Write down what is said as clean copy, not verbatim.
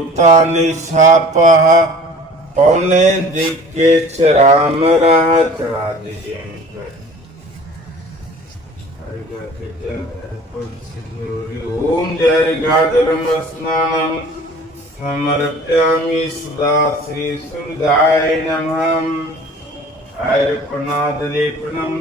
दूतानि सापः पौने दिक्के च राम राह चढ़ा दीजिए। ओम जय गाधर्म स्नानम समर्पयामि सदा श्री सूर्याय नमः। अर्पणाद लेपनम